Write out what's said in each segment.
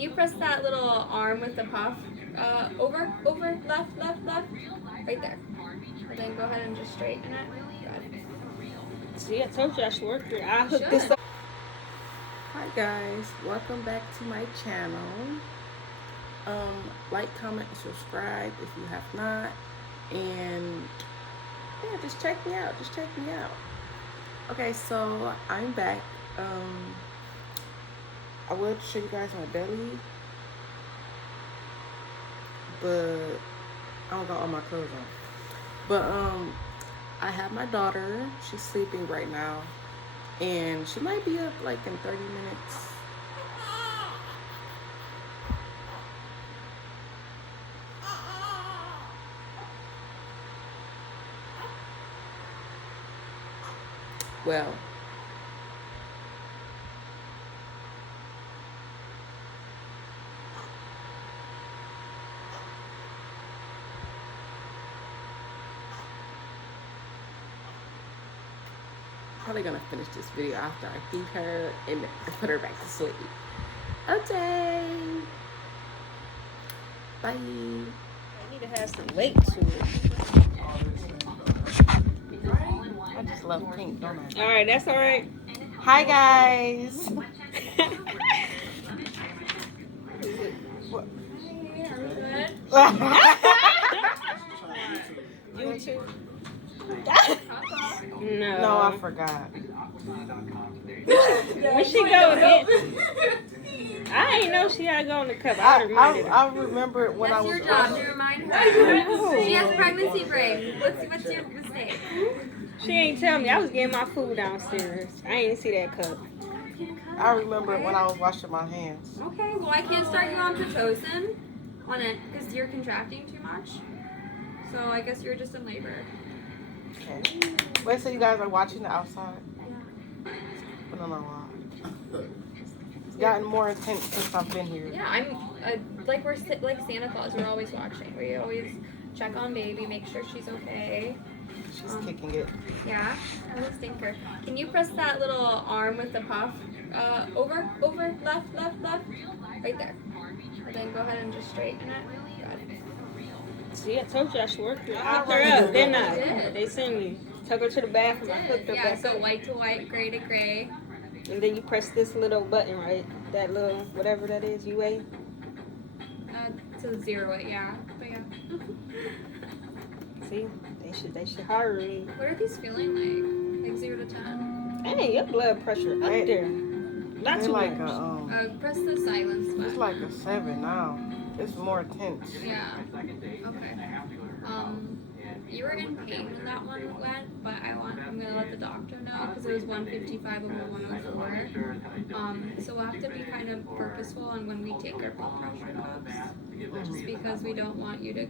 Can you press that little arm with the puff? Over, left, right there. And then go ahead and just straighten it. Good. See, I told you I should work here. I hooked this up. Hi guys, welcome back to my channel. Like, comment, and subscribe if you have not. And yeah, just check me out. Okay, so I'm back. I will show you guys my belly, but I don't got all my clothes on. But I have my daughter. She's sleeping right now, and she might be up like in 30 minutes. Well, probably gonna finish this video after I feed her and put her back to sleep. Okay, bye. I need to have some weight to it. I just love pink, don't I? Alright, that's alright. Hi guys. YouTube. No, I forgot. When she go again? I ain't know she had to go on the cup. I remember it when That's I was. Your job to remind her. She has pregnancy break. What's your mistake? She ain't tell me. I was getting my food downstairs. I ain't see that cup. I remember it when I was washing my hands. Okay, well I can't start you on Pitocin on it because you're contracting too much. So I guess you're just in labor. Okay. Wait, so you guys are watching the outside? Yeah. It's been a while. It's gotten more intense since I've been here. Yeah, I'm like like Santa Claus. We're always watching. We always check on baby, make sure she's okay. She's kicking it. Yeah, what a stinker. Can you press that little arm with the puff? Over, left, right there. And then go ahead and just straighten it. Good. See, I told you I should work here. I hooked her up, didn't I? They sent me. Took her to the bathroom. I hooked her back so up. white to white, gray to gray. And then you press this little button, right? That little, whatever that is, UA? To zero it, yeah. But yeah. See, they should hire me. What are these feeling like? Like 0 to 10? Hey, your blood pressure up there. Not too like much. Press the silence button. It's like a 7 now. It's more tense. Yeah. Okay. You were in pain when that one went, but I'm gonna let the doctor know because it was 155 over 104. So we'll have to be kind of purposeful on when we take our blood pressure cuffs, just because we don't want you to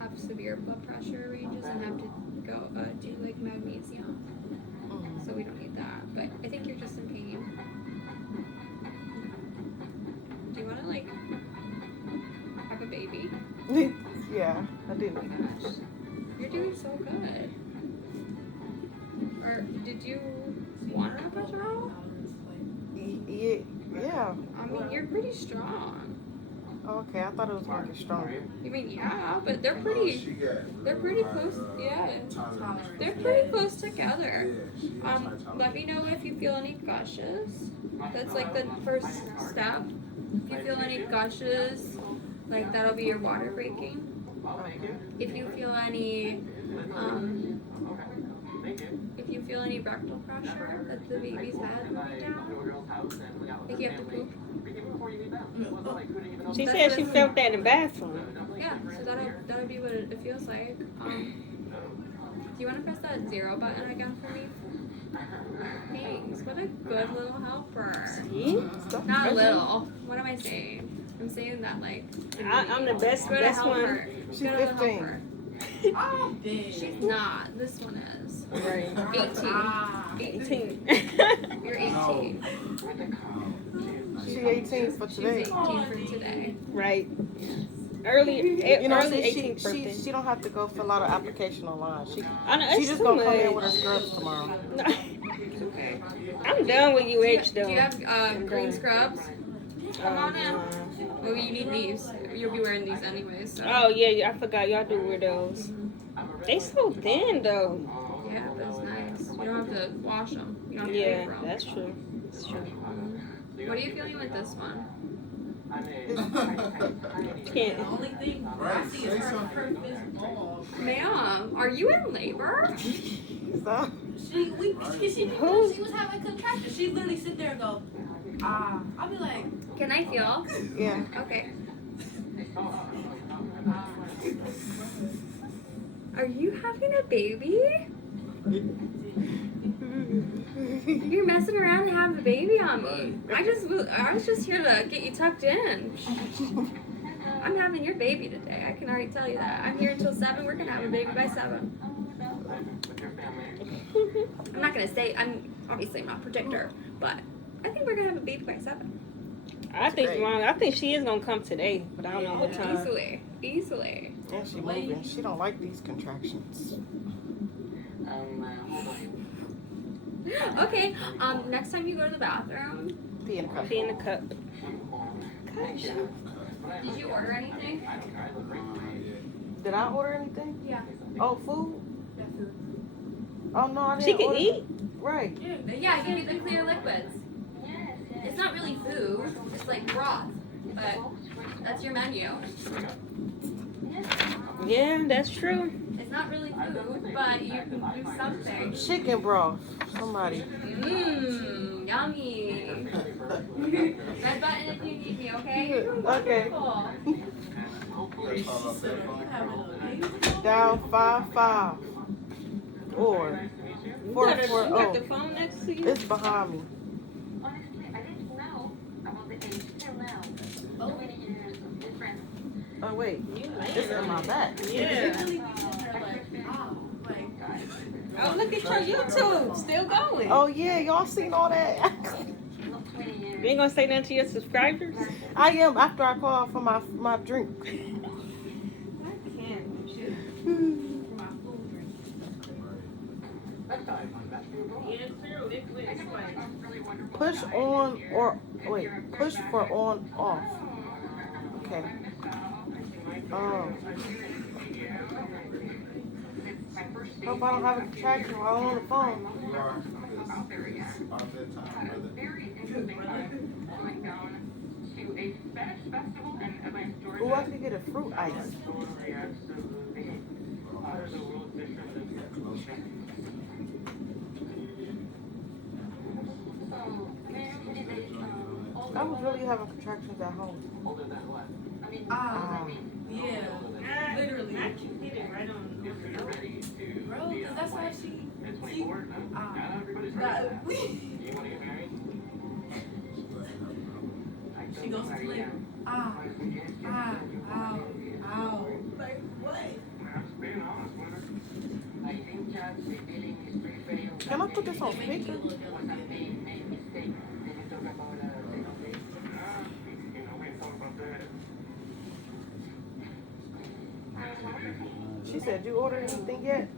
have severe blood pressure ranges and have to go do like magnesium. So we don't need that. But I think you're just in pain. Do you want to like have a baby? Yeah, I do. Oh my gosh. You're doing so good. Or did you want an epidural? Yeah. I mean, you're pretty strong. Okay, I thought it was gonna get stronger. I mean, yeah, but they're pretty close. Yeah, they're pretty close together. Let me know if you feel any gushes. That's like the first step. If you feel any gushes, like that'll be your water breaking. If you feel any rectal pressure that the baby's head moving down, like you have to poop. She said she felt that in the bathroom. Yeah, so that'll be what it feels like. Do you want to press that 0 button again for me? Thanks. What a good little helper. See? Not little. What am I saying? I'm saying that like I'm the best one. She's 15. She's not. This one is. Right. 18. You're 18. She's 18 for She's today. 18 for today. Right. Early 18th birthday. She don't have to go fill out an application online. I know, She just gonna come in with her scrubs tomorrow. Okay. I'm done with UH though. Do you have green scrubs? Come on in. Oh, you need these. You'll be wearing these anyways. So. Oh yeah, I forgot y'all do wear those. They so thin though. Yeah, but it's nice. You don't have to wash them. You don't have to Yeah, pay for them. that's true. That's true. What are you feeling with this one? Can't. The only thing I see is her fist ball. Ma'am, are you in labor? So, She was having contractions. She literally sit there and go, I'll be like, Can I feel? yeah. Okay. Are you having a baby? You're messing around and having a baby on me. I was just here to get you tucked in. I'm having your baby today. I can already tell you that. I'm here until 7. We're gonna have a baby by 7. I'm not gonna say. I'm not a predictor, but I think we're gonna have a baby by 7. I think she is gonna come today, but I don't know what time. Easily. And she moving. She don't like these contractions. Okay. Next time you go to the bathroom, Pee in a cup. Pee in the cup. did you order anything? Did I order anything? Yeah. Oh, food? Oh no, I didn't. She can order. eat. Right. Yeah, I give you the clear liquids. It's not really food, it's like broth, but that's your menu. Yeah, that's true. It's not really food, but you can do something. Chicken broth. Somebody. Mmm, yummy. Red button if you need me, okay? Okay. Cool. Dial 55 or You got the 440. phone next to you. It's behind me. Oh wait, it's in my back. Yeah. Oh, look at your YouTube. Still going. Oh yeah, y'all seen all that? You ain't gonna say nothing to your subscribers? I am after I call for my drink. Push on or wait, push for on off. Okay. Oh. Hope I don't have a contraction while I'm on the phone. Ooh, I could get a fruit ice. I was really having contractions at home. Yeah, literally. Bro, because that's why she goes to labor. Ow. Like, what? Can I put this on speaker? She said, you ordered anything yet?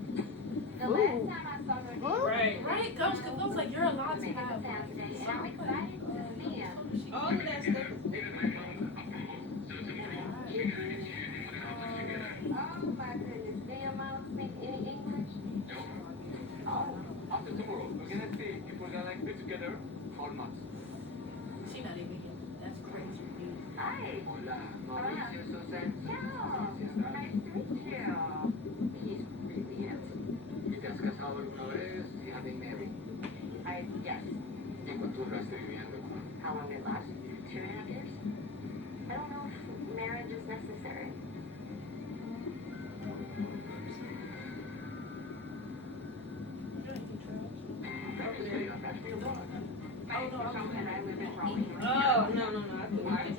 Ooh. Huh? Right, Coach, because I was like, you're allowed to have All of that stuff. She's not even here. That's crazy. How long it lasts? 2.5 years? I don't know if marriage is necessary. Oh, no. I think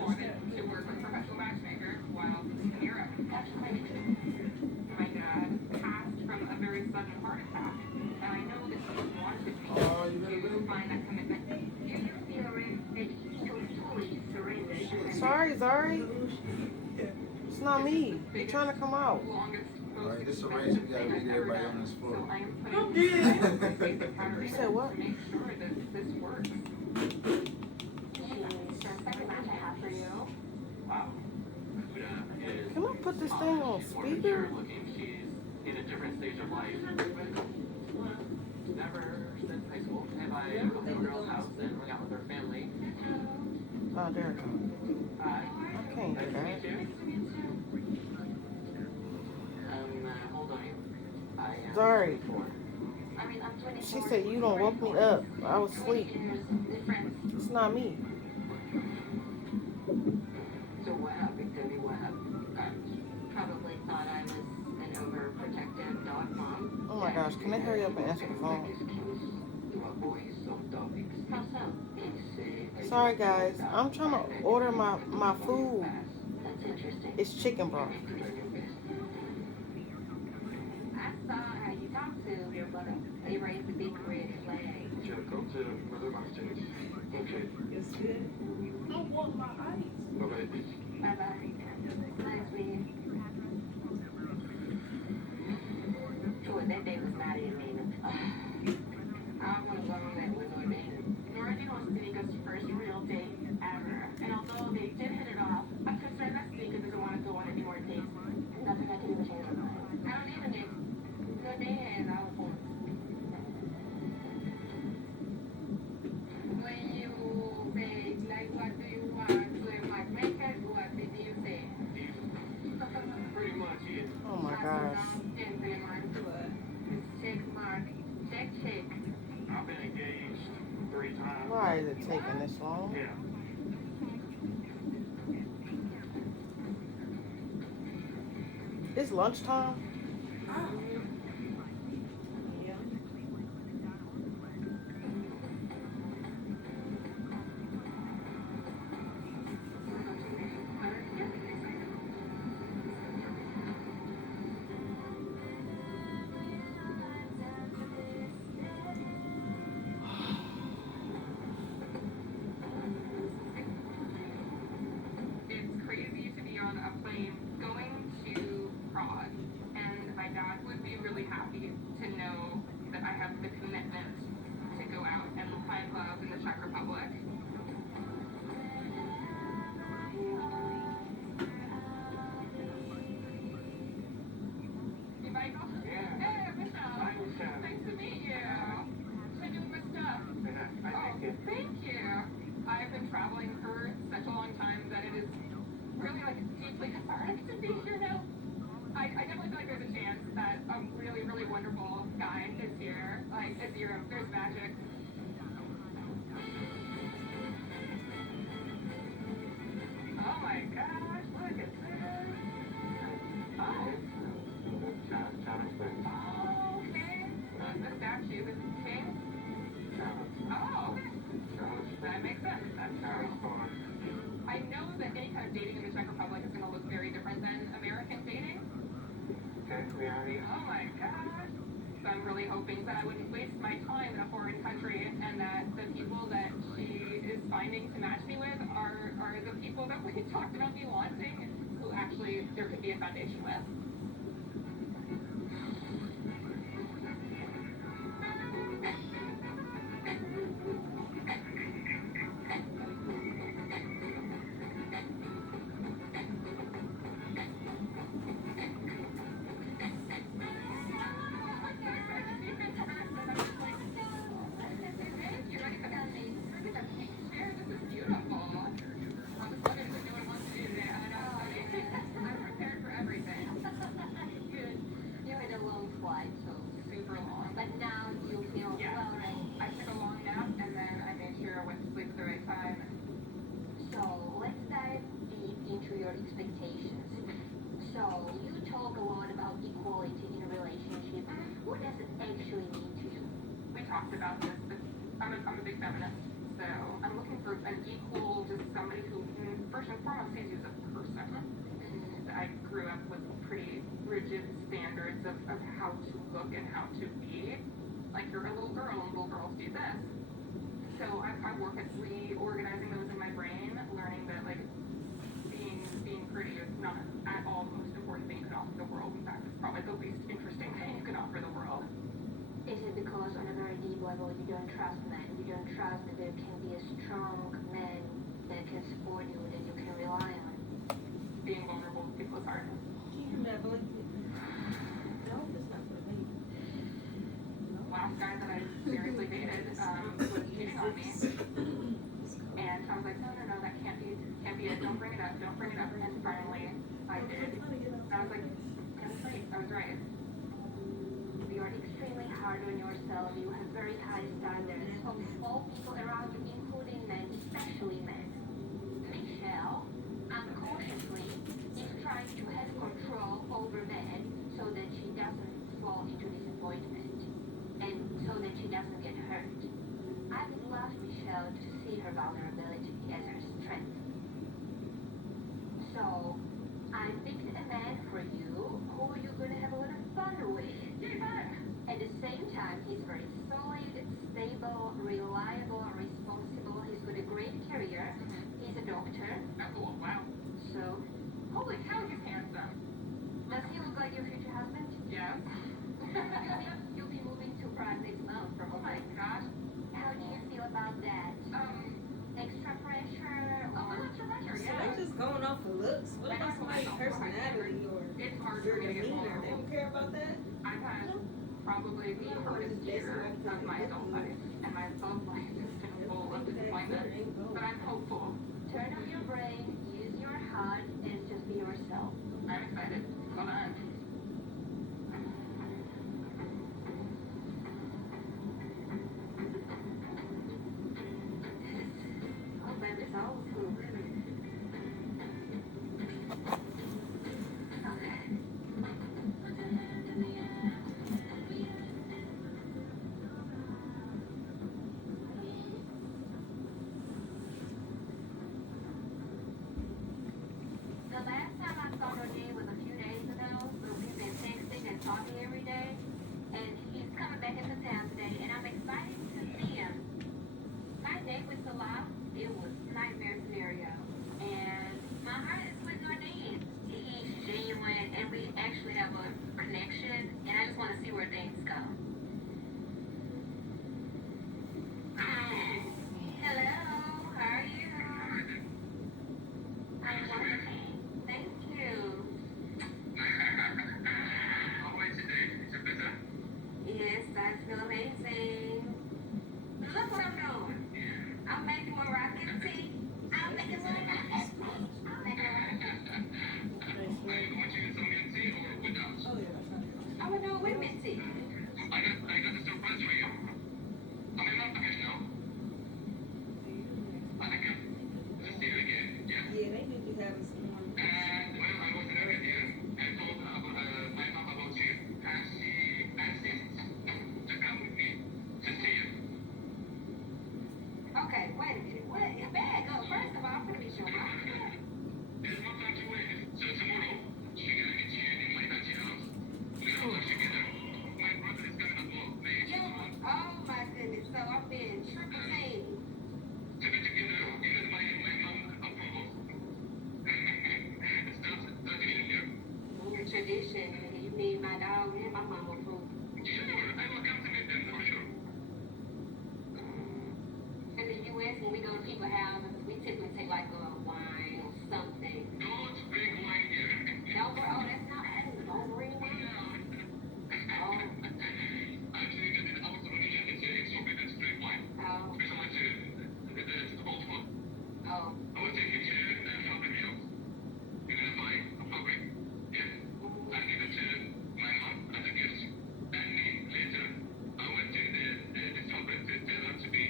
To work with a professional matchmaker while in Europe. My dad passed from a very sudden heart attack, and I know that he wanted me to find that commitment. Do you feel that he totally surrendered? Sorry, Zari. It's not me. You're trying to come out. Alright, this arrangement, we gotta get everybody on this floor. You said what? Make sure that this put this thing on speaker? She's in a different stage of life. Never since high school have I come to a girl's house and hung out with her family. Oh, there it goes. Hi. I can't do Nice to that. meet you. Hold on. I am Sorry. 24. I mean, I'm 24. She said you don't woke me up. I was asleep. Difference. It's not me. So what happened? Tell me what happened. Probably thought I was an overprotective dog mom. Oh my gosh, can they hurry up and answer the phone? How so? Sorry guys, I'm trying to order my food. That's interesting. It's chicken broth. I saw how you talked to your mother. They raised a big red flag. Should I go to Mother Backstage? Okay. It's good. I want my ice. Bye-bye. Bye-bye. Nice meeting you. Sure, that day was not it, Nina. I want to go on that with Nordine. Nordine wants to take us first real date ever. And although they did hit it off, I'm concerned that Stika doesn't want to go on any more dates. Nothing I can do to change my mind. I don't need a date. Nordine and I will form. When you say, like, what do you want to a matchmaker, what did you say? Pretty much, yeah. Oh my gosh. Check mark. Check, check. I've been engaged 3 times. Why is it taking this long? Yeah. It's lunchtime. It's crazy to be on a plane going to Prague, and my dad would be really happy to know that I have the commitment to go out and find love in the Czech Republic. Hey, Michael. Yeah. Hey, Michelle. Hi, Michelle. Nice to meet you. Send you my stuff. Yeah, I Oh, think it. thank you. I've been traveling for such a long time that it is really like deeply cathartic to be here now. I definitely feel like there's a chance that a really, really wonderful guy is here. Like, it's Europe, there's magic. Oh my gosh, look at this. Oh, oh, okay. The statue is king. Oh, that makes sense. That's very smart. I know that any kind of dating in the Czech Republic is going to look very different than American dating. Oh my gosh. So I'm really hoping that I wouldn't waste my time in a foreign country and that the people that she is finding to match me with are the people that we talked about me wanting, who actually there could be a foundation with. But now you feel Yeah. well rested. I took a long nap and then I made sure I went to sleep at the right time. So let's dive deep into your expectations. So you talk a lot about equality in a relationship. What does it actually mean to you? We talked about this, but I'm a big feminist, so I'm looking for an equal, just somebody who, first and foremost, sees you as a person. And I grew up with pretty rigid standards of how to look and how to be. Like, you're a little girl and little girls do this. So I work at reorganizing those in my brain, learning that, like, being pretty is not at all the most important thing you can offer the world. In fact, it's probably the least interesting thing you can offer the world. Is it because on a very deep level you don't trust men? You don't trust that there can be a strong man that can support you, that you can rely on? Being vulnerable with people is hard. yeah, don't bring it up. Don't bring it up. And finally, I did. And I was like, I was right. I was right. You are extremely hard on yourself. You have very high standards of all people around you, including men, especially men. Michelle, unconsciously, is trying to have control over men so that she doesn't fall into disappointment and so that she doesn't get hurt. I would love Michelle to see her vulnerability as her strength. So, I picked a man for you who you're going to have a lot of fun with. At the same time, he's very solid, stable, reliable, responsible. He's got a great career. He's a doctor. Oh, wow. So, Holy cow, he's handsome. does he look like your future husband? Yes. You'll be moving to Prague next month, Oh my probably. gosh. How do you feel about that? Extra pressure Oh, or... that's pressure, So yeah. they just going off of looks. What about somebody's personality or It's hard your for me to get demeanor? They vulnerable. don't care about that? I've had probably the hardest year of my adult life, and my adult life is just full of disappointment. But I'm hopeful. Turn on your brain, use your heart, and just be yourself. I'm excited. Hold on. Oh, baby, it's all smooth. Okay. The last time I saw Rodney was a few days ago, but we've been texting and talking every day, and he's coming back into town today, and I'm excited to see him. My date with Salah, it was nightmare scenario, and my heart is with Nordine. He's genuine, and we actually have a connection, and I just want to see where things go. Hello, how are you? I'm wonderful. Thank you. How are you today? Is it better? Yes, I feel amazing. Look what I'm doing. I'm making Moroccan tea. I'm making Moroccan tea. I'm making Moroccan tea. Are you going to use some mint tea or without? Oh, yeah. I'm gonna do it with mint tea. I got a surprise for you. I'm in love again now. Again. Let's see it again. Yes. Yeah, they need to have some more. And when I was in Arabia, I told my mom about you, and she asked to come with me to see you. Okay, wait a minute. What? Back up. First of all, I'm gonna be sure. There's no time to wait. So tomorrow, she's gonna meet you in my auntie house. We're gonna work together. My brother is coming as well. Oh my goodness. So I'm being triple teamed. To be together, even my mom approval. It's not even here. Tradition. You need my dog and my mama food. Sure, I will come to meet them for sure. In the U.S., when we go to people's houses, we typically take like a wine or something. Don't bring wine here. No, bro, that's not don't bring wine. Oh, Actually, in our tradition, it's forbidden to drink wine. oh, Especially the old one. oh. I will take you to the fabric shop. You're gonna buy a fabric. Yes. I give it to my mom as a gift. And later, I will do the fabric to tell her to be,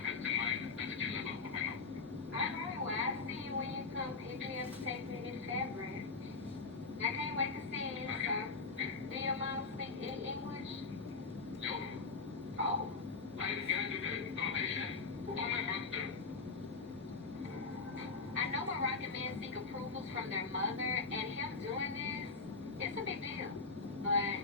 customized as a gift level for my mom. All right, well, I see you when you come pick me up to take me to fabric. I can't wait to see you, sir. Do your mom speak English? Yo, Oh. I'm gonna do the foundation for my brother. I know Moroccan men seek approvals from their mother, and him doing this, it's a big deal. But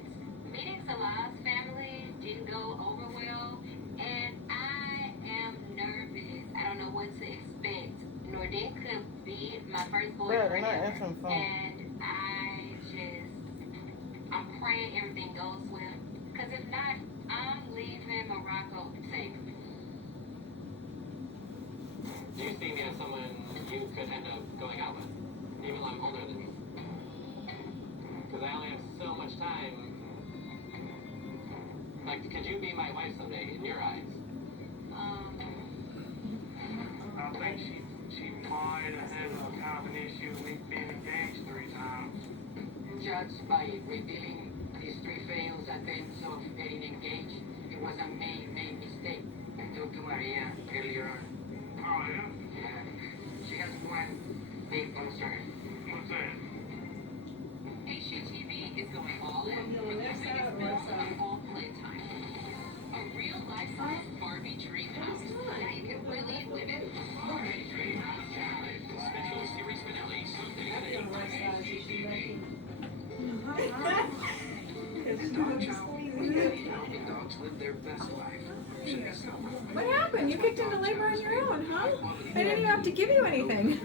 meeting Salah's family didn't go over well, and I am nervous. I don't know what to expect. Nordine could be my first boyfriend, and I'm praying everything goes well. Because if not, I'm leaving Morocco safe. Do you see me as someone you could end up going out with, even though I'm older than you? Because I only have so much time. Like, could you be my wife someday, in your eyes? I think she might have have an issue with me being engaged 3 times. Judged by revealing these 3 failed attempts of getting engaged, it was a main mistake. I talked to Maria earlier on. Oh, yeah? Yeah. She has one big concern. What's that? HGTV is going all in with their biggest films of all playtime. A real life-size Barbie dream house that you can really live in. Barbie Dream House Challenge. Special series finale Sunday at 8 on HGTV. Dog Chow, we get helping dogs live their best life. What happened? You kicked into labor on your own, huh? I didn't even have to give you anything.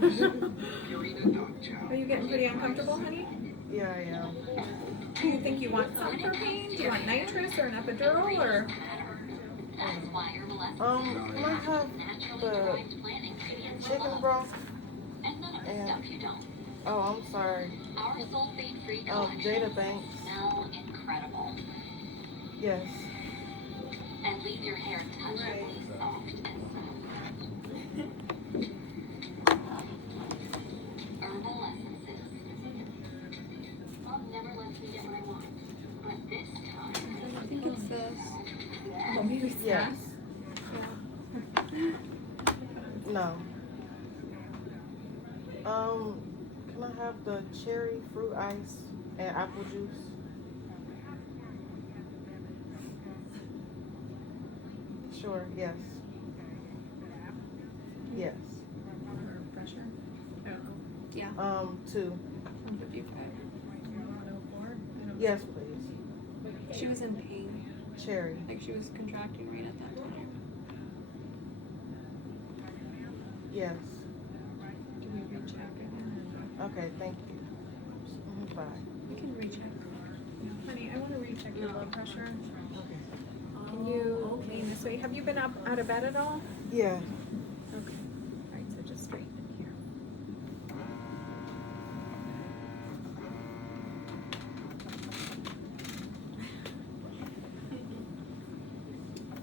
Are you getting pretty uncomfortable, honey? Yeah, I am. Do you think you want some for pain? Do you want nitrous or an epidural or? Can I have the chicken broth? And, oh, I'm sorry. Jada Banks. Yes. And leave your hair touchingly soft and smooth. Herbal essences. Love never lets me get what I want, but this time. I think it's this. Oh, maybe it's Yes. Yeah. No. Can I have the cherry fruit ice and apple juice? Sure, yes. Yes. Pressure? I don't know. Yeah. 2. 155. 104? Yes, please. She was in pain. Cherry. Like she was contracting right at that time. Yes. Can we recheck it? Okay, thank you. Bye. We can recheck. Honey, I want to recheck your blood pressure. Okay. Can you lean this way? Have you been up out of bed at all? Yeah. Okay. All right, so just straighten it here.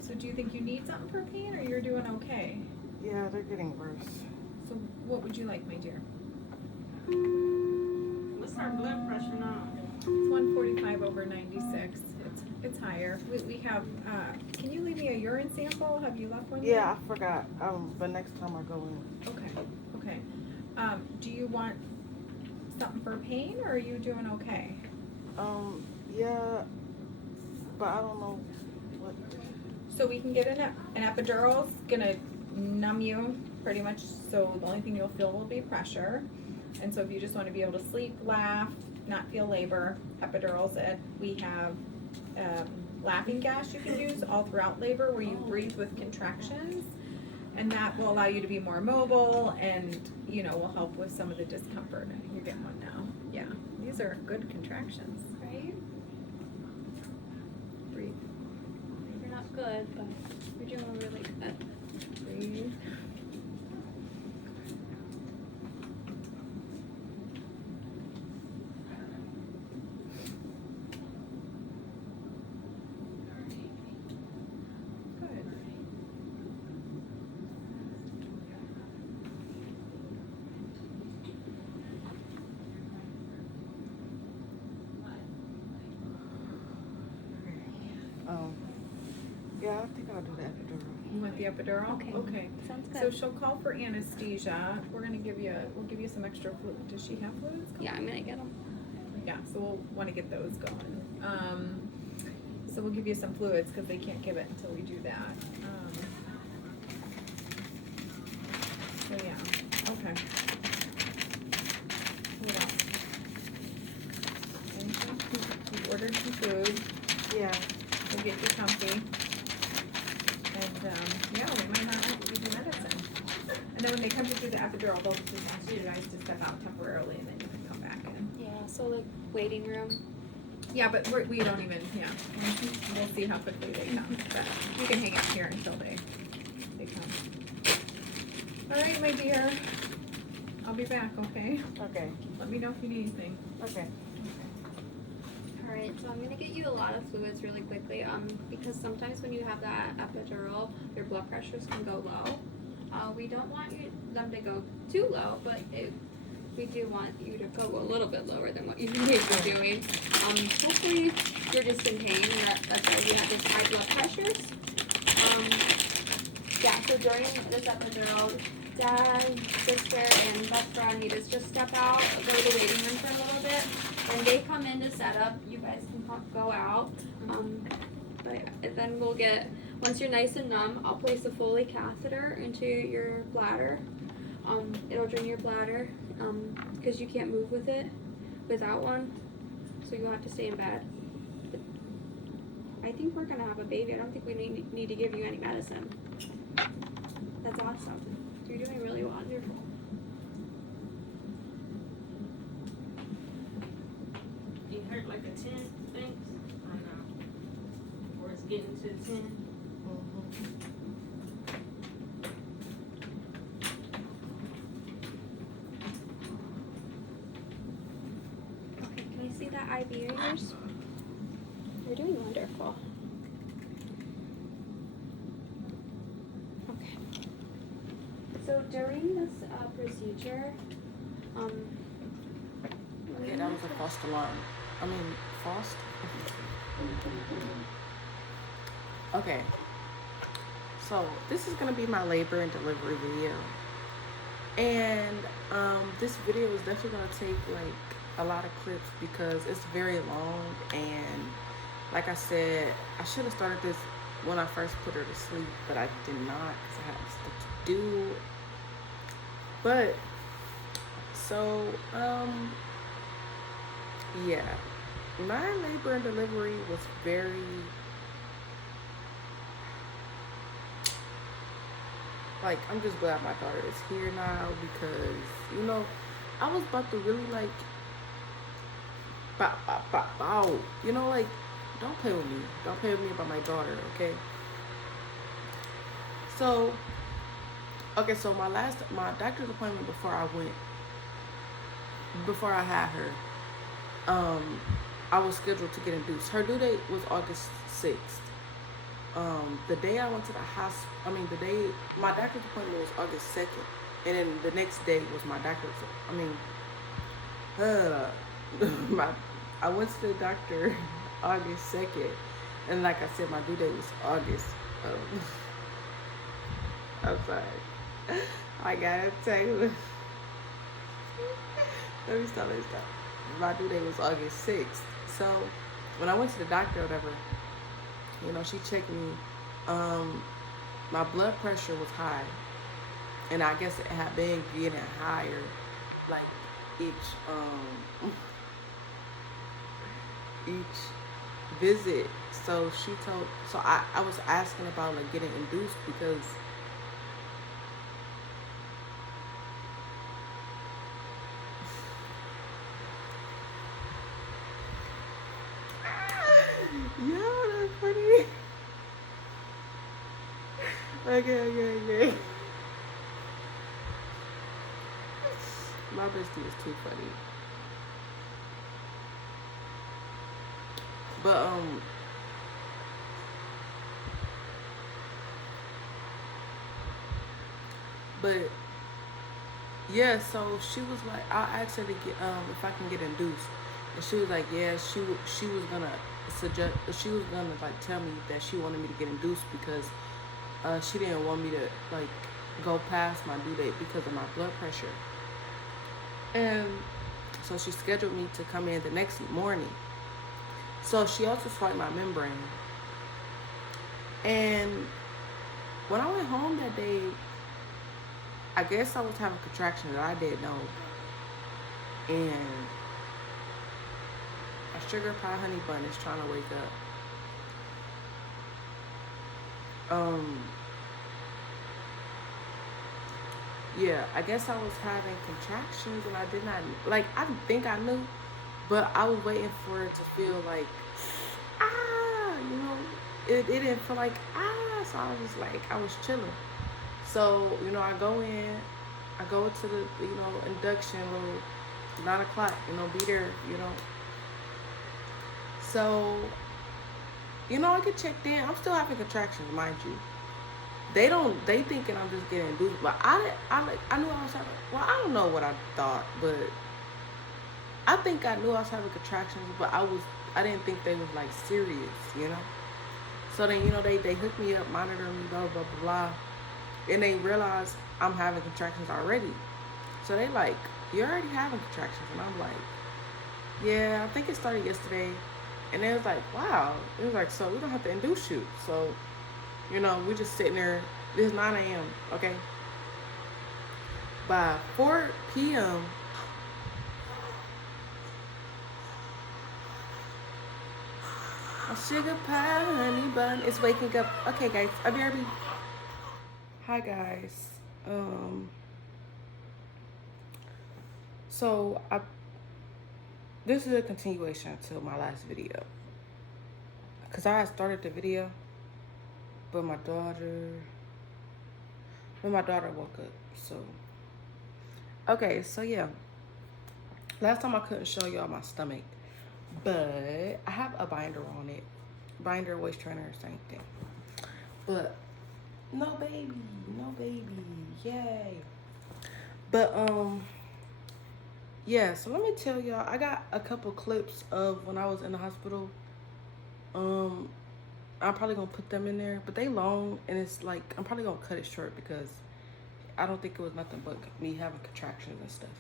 So do you think you need something for pain or you're doing okay? Yeah, they're getting worse. So what would you like, my dear? What's our blood pressure now? It's 145 over 96. It's higher. We have, can you leave me a urine sample? Have you left one yet? Yeah, I forgot. But next time I go in. Okay. Do you want something for pain or are you doing okay? Yeah, but I don't know what. So we can get an epidural. It's gonna numb you pretty much. So the only thing you'll feel will be pressure. And so if you just want to be able to sleep, laugh, not feel labor, epidurals. We have laughing gas you can use all throughout labor where you breathe with contractions. And that will allow you to be more mobile and, you know, will help with some of the discomfort. I think you're getting one now. Yeah, these are good contractions. Right? Breathe. You're not good, but you're doing really good. Breathe. Yeah, I think I'll do the epidural. You want the epidural? Okay. Sounds good. So she'll call for anesthesia. We'll give you some extra fluid. Does she have fluids? Yeah, I'm gonna get them. Yeah, so we'll want to get those going. So we'll give you some fluids because they can't give it until we do that. So yeah, okay. What else? Anything? We ordered some food. Yeah. We'll get you comfy. And yeah, we might not have to give you medicine. And then when they come to do the epidural, they'll just ask you guys to step out temporarily and then you can come back in. Yeah, so like waiting room. Yeah, but we don't even, yeah. We'll see how quickly they come. But you can hang out here until they come. All right, my dear. I'll be back, okay? Okay. Let me know if you need anything. Okay. Alright, so I'm gonna get you a lot of fluids really quickly, because sometimes when you have that epidural, your blood pressures can go low. We don't want them to go too low, but we do want you to go a little bit lower than what you may be doing. Hopefully you're just in pain, and that's why you have this high blood pressures. Yeah, so during this epidural, Dad, sister, and best friend need to just step out, go to the waiting room for a little bit. When they come in to set up, you guys can go out. But then we'll get, once you're nice and numb, I'll place a Foley catheter into your bladder. It'll drain your bladder because you can't move with it without one, so you'll have to stay in bed. But I think we're gonna have a baby. I don't think we need to give you any medicine. That's awesome. You're doing really wonderful. It hurt like a 10, thanks. I know. Or it's getting to 10. Okay, can I see that IV of yours? You're doing wonderful. Okay. So during this procedure, Yeah, that was a false alarm. I mean, false? Okay. So, this is going to be my labor and delivery video. And this video is definitely going to take, like, a lot of clips because it's very long. And, like I said, I should have started this when I first put her to sleep, but I did not because I had stuff to do. But, so, yeah, my labor and delivery was very, like, I'm just glad my daughter is here now because, you know, I was about to really, like, bow, you know, like, don't play with me. Don't play with me about my daughter, okay? So, okay, so my doctor's appointment before I had her, I was scheduled to get induced. Her due date was August 6th. The day I went to the hospital, my doctor's appointment was August 2nd. And then the next day was my doctor's, I went to the doctor August 2nd. And like I said, my due date was August. I'm sorry. I gotta tell you. Let me stop. My due date was August 6th. So when I went to the doctor or whatever, you know, she checked me. My blood pressure was high. And I guess it had been getting higher, like each visit. So I was asking about like getting induced because yeah, that's funny. Okay. My bestie is too funny. But yeah, so she was like, I asked her to get if I can get induced, and she was like, yeah, she was gonna like tell me that she wanted me to get induced because she didn't want me to like go past my due date because of my blood pressure. And so she scheduled me to come in the next morning. So she also swiped my membrane. And when I went home that day, I guess I was having contractions that I didn't know. And a sugar pie honey bun is trying to wake up. Yeah, I guess I was having contractions and I did not, like, I think I knew, but I was waiting for it to feel like, you know, it didn't feel like, so I was like, I was chilling. So, you know, I go to the, you know, induction, little 9 o'clock, you know, be there, you know. So, you know, I get checked in. I'm still having contractions, mind you. they thinking I'm just getting induced, but I knew I was having, well, I don't know what I thought, but I think I knew I was having contractions, but I didn't think they was like serious, you know? So then, you know, they hooked me up, monitored me, blah, blah, blah, blah. And they realized I'm having contractions already. So they like, you're already having contractions. And I'm like, yeah, I think it started yesterday. And they was like, wow. It was like, so we don't have to induce you. So, you know, we're just sitting there. It's 9 a.m., okay? By 4 p.m., a sugar pie, honey bun is waking up. Okay, guys, I'll be right back. Hi, guys. So this is a continuation to my last video, cause I had started the video, but my daughter woke up. So okay, so yeah, last time I couldn't show y'all my stomach, but I have a binder on it. Binder, waist trainer, same thing. But no baby, yay. But yeah, so let me tell y'all, I got a couple clips of when I was in the hospital. I'm probably gonna put them in there, but they long, and it's like, I'm probably gonna cut it short because I don't think it was nothing but me having contractions and stuff.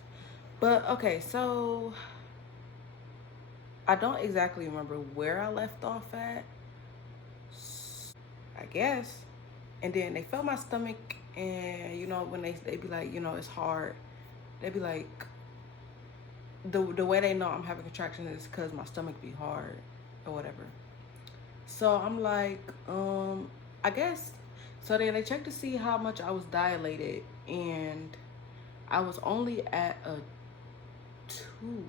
But okay, so I don't exactly remember where I left off at, I guess. And then they felt my stomach, and you know, when they be like, you know, it's hard, they be like, the way they know I'm having contractions is because my stomach be hard or whatever. So I'm like, I guess. So then they checked to see how much I was dilated, and I was only at a 2.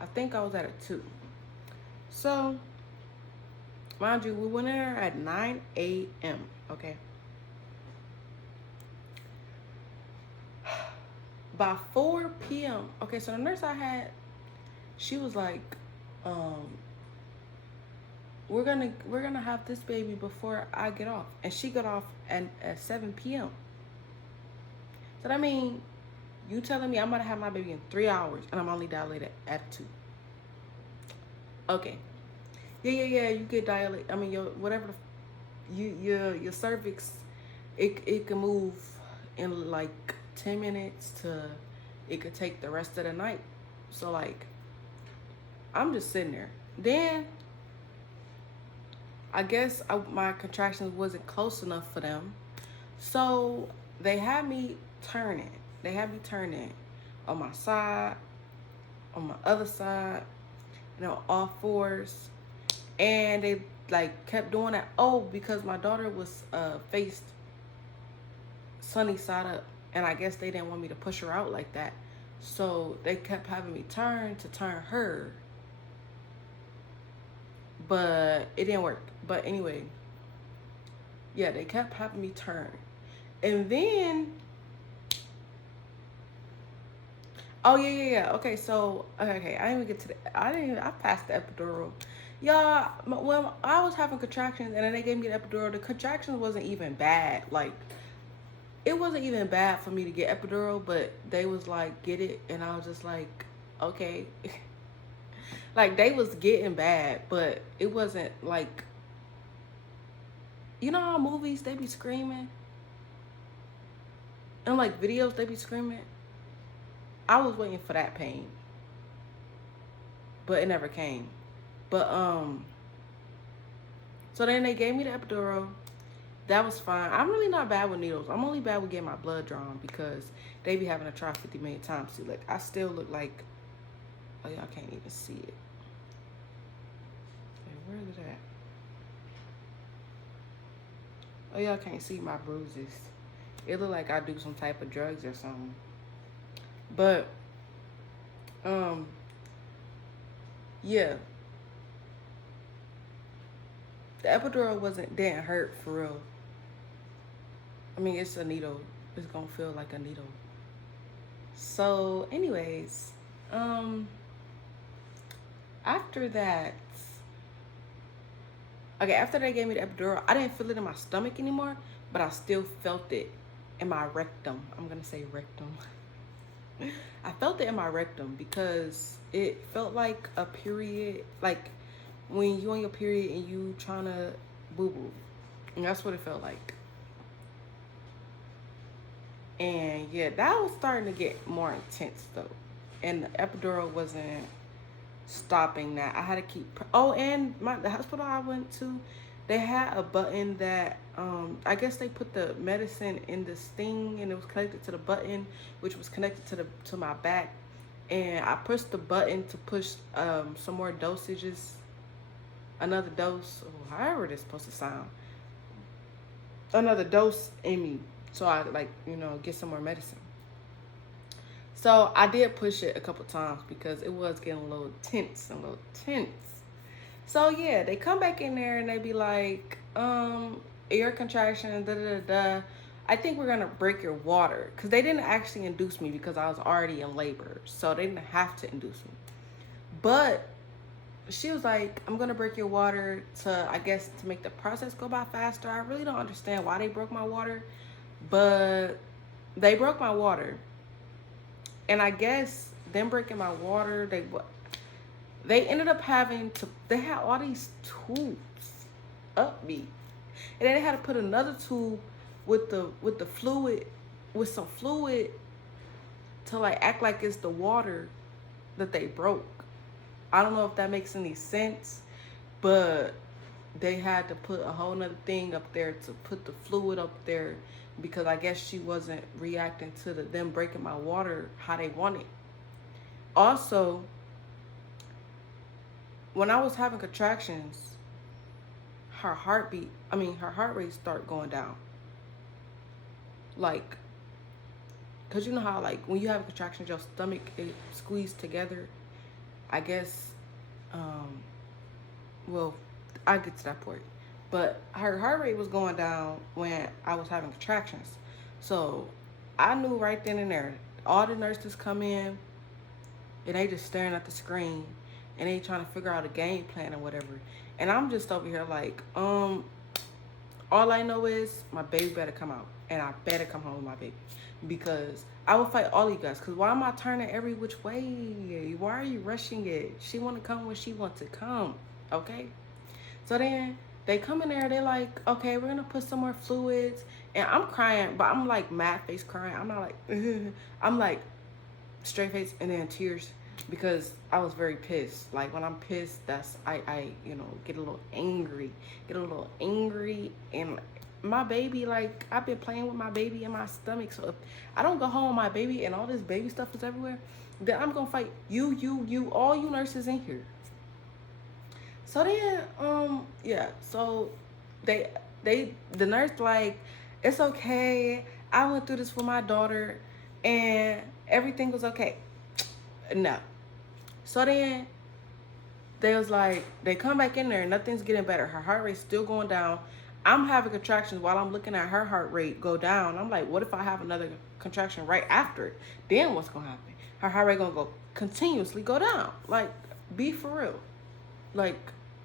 I think I was at a 2. So mind you, we went in there at 9 a.m. okay? By 4 p.m. okay, so the nurse I had, she was like, we're gonna have this baby before I get off. And she got off at 7 p.m. So that mean, you telling me I'm gonna have my baby in 3 hours and I'm only dilated at 2. Okay. Yeah, you get dilated. I mean, your whatever, your cervix, it can move in like 10 minutes to, it could take the rest of the night. So like, I'm just sitting there. Then I guess my contractions wasn't close enough for them, so they had me turning. They had me turning on my side, on my other side, you know, all fours. And they like kept doing that. Oh, because my daughter was faced sunny side up, and I guess they didn't want me to push her out like that. So they kept having me turn her, but it didn't work. But anyway, yeah, they kept having me turn. And then, oh yeah. Okay, so okay, I didn't even get to I passed the epidural. Y'all, when I was having contractions and then they gave me the epidural, the contractions wasn't even bad. Like, it wasn't even bad for me to get epidural, but they was like, get it, and I was just like, okay. Like, they was getting bad, but it wasn't like, you know how movies, they be screaming? And like videos, they be screaming? I was waiting for that pain, but it never came. But so then they gave me the epidural. That was fine. I'm really not bad with needles. I'm only bad with getting my blood drawn because they be having to try 50 million times. See, like, I still look like, oh, y'all can't even see it. Wait, where is it at? Oh, y'all can't see my bruises. It look like I do some type of drugs or something. But, yeah. The epidural didn't hurt for real. I mean, it's a needle. It's gonna feel like a needle. So, anyways, after that, Okay, after they gave me the epidural, I didn't feel it in my stomach anymore, but I still felt it in my rectum. I'm gonna say rectum. I felt it in my rectum because it felt like a period, like when you on your period and you trying to boo-boo. And that's what it felt like. And yeah, that was starting to get more intense though. And the epidural wasn't stopping that. I had to keep, and the hospital I went to, they had a button that, I guess they put the medicine in this thing and it was connected to the button, which was connected to my back. And I pushed the button to push some more dosages, another dose, or however it's supposed to sound, another dose in me. So I get some more medicine. So I did push it a couple times because it was getting a little tense. So yeah, they come back in there and they be like, air contraction, da. I think we're gonna break your water, because they didn't actually induce me because I was already in labor, so they didn't have to induce me. But she was like, I'm gonna break your water to, I guess, to make the process go by faster. I really don't understand why they broke my water, but they broke my water. And I guess them breaking my water, they ended up having to, they had all these tubes up me. And then they had to put another tube with the fluid, with some fluid to like act like it's the water that they broke. I don't know if that makes any sense, but they had to put a whole nother thing up there to put the fluid up there, because I guess she wasn't reacting to them breaking my water how they wanted. Also, when I was having contractions, her heart rate started going down. Like, cause you know how like when you have contractions, your stomach is squeezed together. I guess, well, I'll get to that point. But her heart rate was going down when I was having contractions. So I knew right then and there, all the nurses come in and they just staring at the screen and they trying to figure out a game plan or whatever. And I'm just over here like, all I know is my baby better come out and I better come home with my baby, because I will fight all you guys. Because why am I turning every which way? Why are you rushing it? She want to come when she wants to come, okay? So then they come in there, they're like, okay, we're going to put some more fluids. And I'm crying, but I'm like mad face crying. I'm not like, I'm like straight face and then tears, because I was very pissed. Like when I'm pissed, that's, I get a little angry, and my baby, like I've been playing with my baby in my stomach. So if I don't go home with my baby and all this baby stuff is everywhere, then I'm going to fight you, all you nurses in here. So then, yeah, so the nurse like, it's okay. I went through this with my daughter and everything was okay. No. So then they was like, they come back in there and nothing's getting better. Her heart rate's still going down. I'm having contractions while I'm looking at her heart rate go down. I'm like, what if I have another contraction right after it? Then what's gonna happen? Her heart rate gonna go continuously go down. Like, be for real. Like,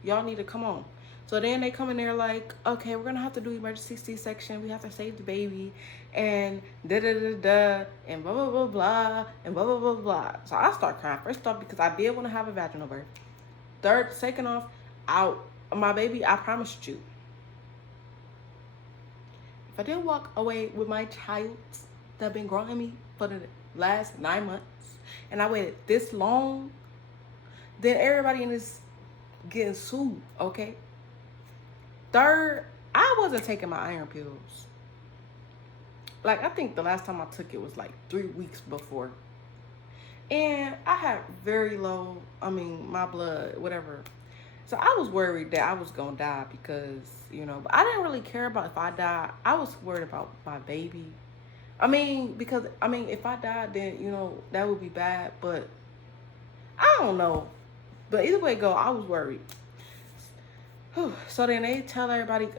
y'all need to come on. So then they come in there like, okay, we're gonna have to do emergency C-section. We have to save the baby, and da and blah blah blah blah and blah blah blah blah. So I start crying. First off, because I did want to have a vaginal birth. Second off, my baby, I promised you, if I didn't walk away with my child that been growing me for the last 9 months, and I waited this long, then everybody in this getting sued, okay? Third, I wasn't taking my iron pills. Like, I think the last time I took it was like 3 weeks before. And I had very low, my blood, whatever. So I was worried that I was gonna die because, but I didn't really care about if I died. I was worried about my baby. Because if I died, then, that would be bad, but I don't know. But either way it go, I was worried. So then they tell everybody,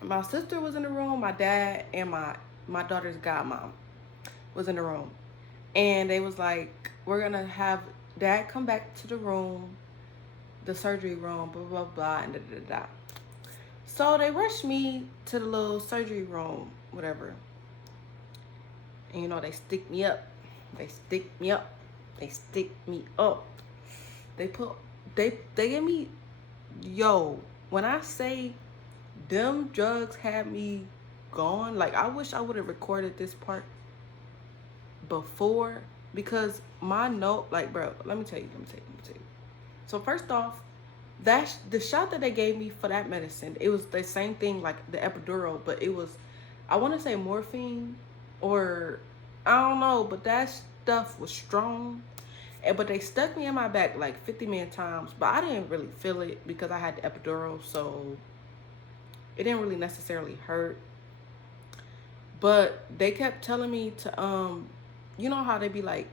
my sister was in the room, my dad and my daughter's godmom was in the room. And they was like, we're gonna have dad come back to the room. the surgery room, blah, blah, blah, and da, da, da, da. So they rushed me to the little surgery room, whatever. And you know, they stick me up. They stick me up. They stick me up. They gave me, yo, when I say them drugs had me gone, like I wish I would have recorded this part before, because my note, like, bro, let me tell you. So first off, that's the shot that they gave me for that medicine. It was the same thing like the epidural, but it was, I want to say morphine, or I don't know, but that stuff was strong. But they stuck me in my back like 50 million times, but I didn't really feel it because I had the epidural, so it didn't really necessarily hurt. But they kept telling me to you know how they be like,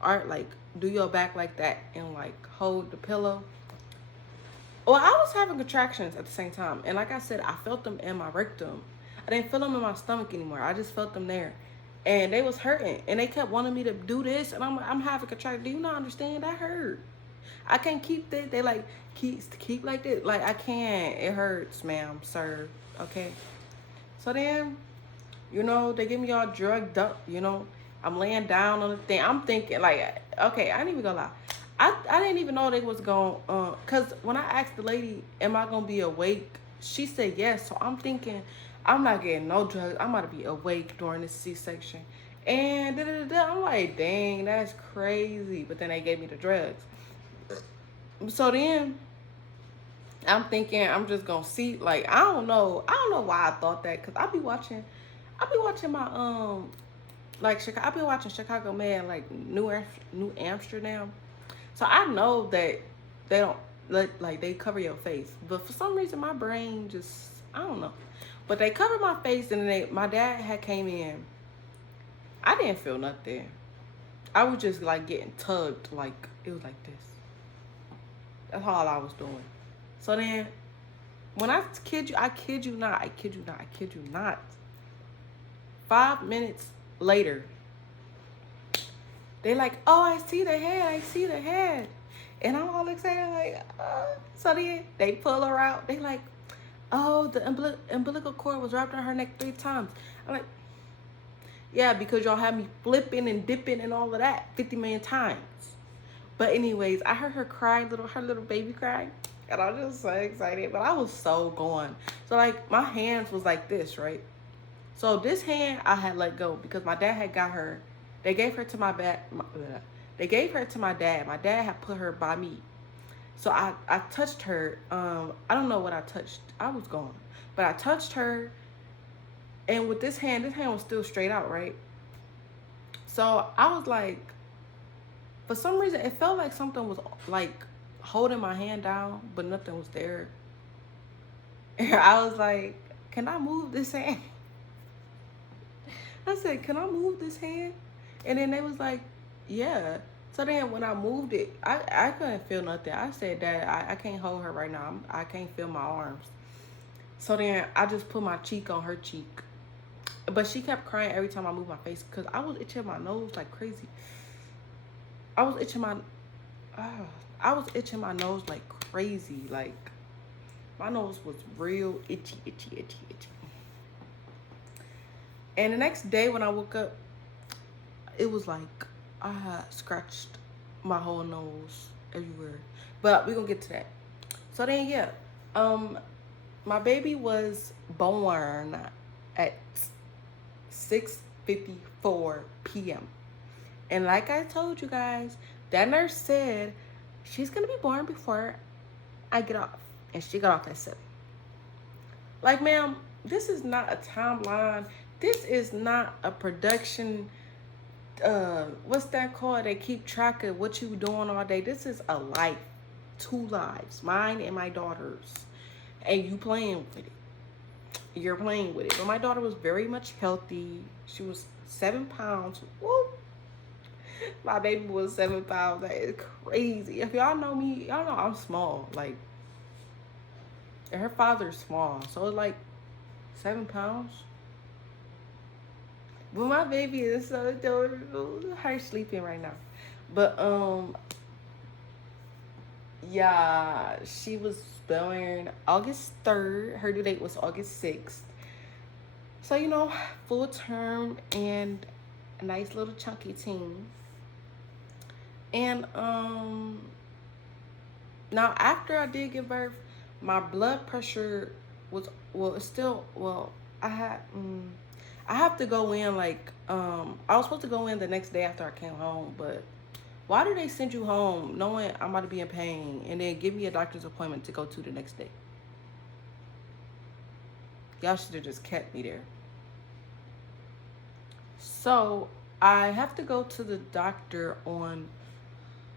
art, like, do your back like that and like hold the pillow. Well, I was having contractions at the same time, and like I said, I felt them in my rectum. I didn't feel them in my stomach anymore. I just felt them there, and they was hurting, and they kept wanting me to do this, and I'm having contractions. Do you not understand? That hurt. I can't keep that. They like keep like this. Like, I can't. It hurts, ma'am, sir. Okay. So then, you know, they get me all drugged up. You know, I'm laying down on the thing. I'm thinking like, okay, I ain't even gonna lie. I didn't even know they was going, cause when I asked the lady, am I gonna be awake? She said yes. So I'm thinking, I'm not getting no drugs. I'm gonna be awake during this C-section. And I'm like, dang, that's crazy. But then they gave me the drugs. So then I'm thinking I'm just gonna see, like, I don't know why I thought that, cause I be watching my like Chicago. I've been watching Chicago Med, like New Amsterdam. So I know that they don't like they cover your face, but for some reason my brain just, I don't know. But they covered my face, and then my dad had came in. I didn't feel nothing. I was just like getting tugged, like it was like this. That's all I was doing. So then, when I kid you not, 5 minutes later, they like, oh, I see the head. And I'm all excited, like, so then they pull her out. They like, oh, the umbilical cord was wrapped around her neck 3 times. I'm like, yeah, because y'all had me flipping and dipping and all of that 50 million times. But anyways, I heard her cry, her little baby cry. And I was just so excited, but I was so gone. So like, my hands was like this, right? So this hand I had let go because my dad had got her. They gave her to my dad. They gave her to my dad. My dad had put her by me. So I touched her. I don't know what I touched. I was gone. But I touched her. And with this hand was still straight out, right? So I was like, for some reason, it felt like something was like holding my hand down, but nothing was there. And I was like, can I move this hand? I said, can I move this hand? And then they was like, yeah. So then when I moved it, I couldn't feel nothing. I said, Dad, I can't hold her right now. I can't feel my arms. So then I just put my cheek on her cheek. But she kept crying every time I moved my face because I was itching my nose like crazy. I was itching my nose like crazy. Like, my nose was real itchy. And the next day when I woke up, it was like I had scratched my whole nose everywhere. But we're gonna get to that. So then, yeah, my baby was born at 6:54 p.m. And like I told you guys, that nurse said she's gonna be born before I get off. And she got off at 7. Like, ma'am, this is not a timeline. This is not a production, what's that called? They keep track of what you doing all day. This is a life, 2 lives, mine and my daughter's. And you playing with it. You're playing with it. But my daughter was very much healthy. She was 7 pounds. Woo! My baby was 7 pounds. That is crazy. If y'all know me, y'all know I'm small. Like, and her father's small. So it's like 7 pounds. But my baby is so adorable. Her sleeping right now. But yeah, she was born August 3rd. Her due date was August 6th. So, you know, full term and a nice little chunky teen. And now after I did give birth, my blood pressure was, well, it's still, well, I have to go in like I was supposed to go in the next day after I came home, but why do they send you home knowing I'm about to be in pain and then give me a doctor's appointment to go to the next day? Y'all should have just kept me there. So I have to go to the doctor on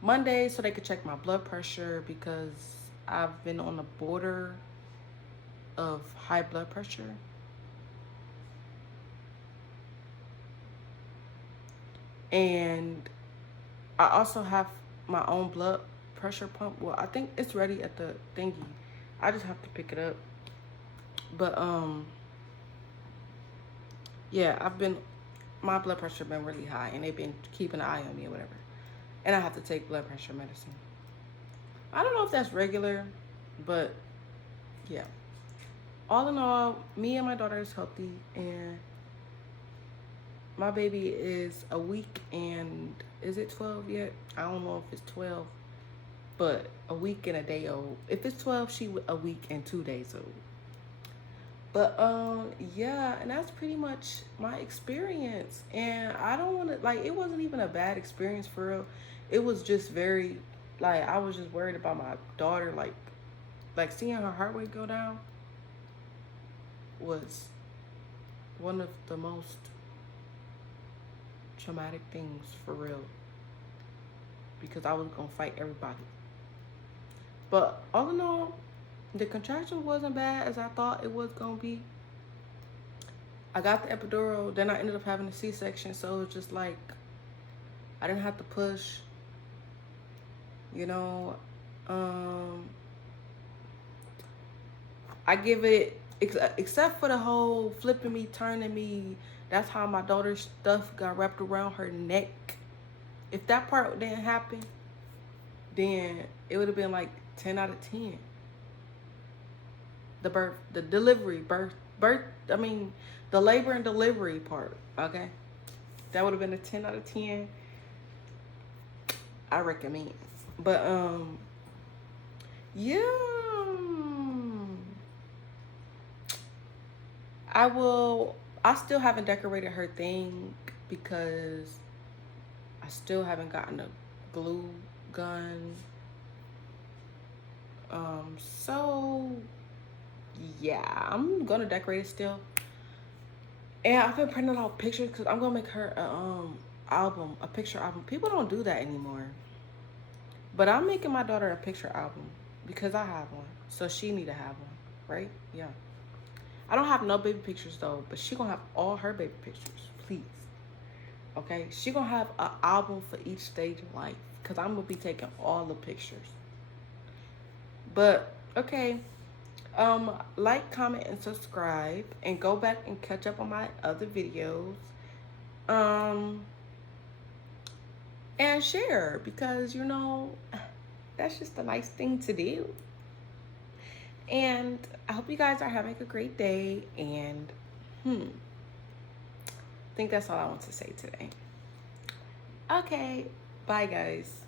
Monday so they could check my blood pressure because I've been on the border of high blood pressure. And I also have my own blood pressure pump. Well, I think it's ready at the thingy. I just have to pick it up. But yeah, my blood pressure been really high and they've been keeping an eye on me or whatever. And I have to take blood pressure medicine. I don't know if that's regular, but yeah. All in all, me and my daughter is healthy and my baby is a week and, is it 12 yet? I don't know if it's 12, but a week and a day old. If it's 12, she a week and 2 days old. But yeah, and that's pretty much my experience. And I don't want to, like, it wasn't even a bad experience for real. It was just very, like, I was just worried about my daughter, like seeing her heart rate go down was one of the most traumatic things for real, because I was gonna fight everybody. But all in all, the contraction wasn't bad as I thought it was gonna be. I got the epidural, then I ended up having a C-section, so it was just like I didn't have to push, you know. I give it, except for the whole flipping me, turning me, that's how my daughter's stuff got wrapped around her neck. If that part didn't happen, then it would have been like 10 out of 10. The birth, the delivery, I mean, the labor and delivery part, okay? That would have been a 10 out of 10. I recommend. But, yeah. I still haven't decorated her thing because I still haven't gotten a glue gun. So yeah, I'm gonna decorate it still. And I've been printing out pictures because I'm gonna make her a picture album. People don't do that anymore. But I'm making my daughter a picture album because I have one. So she need to have one, right? Yeah. I don't have no baby pictures though, but she gonna have all her baby pictures, please. Okay, she gonna have an album for each stage of life because I'm gonna be taking all the pictures. But okay, like, comment, and subscribe, and go back and catch up on my other videos. And share, because you know that's just a nice thing to do. And I hope you guys are having a great day, and I think that's all I want to say today. Okay, bye guys.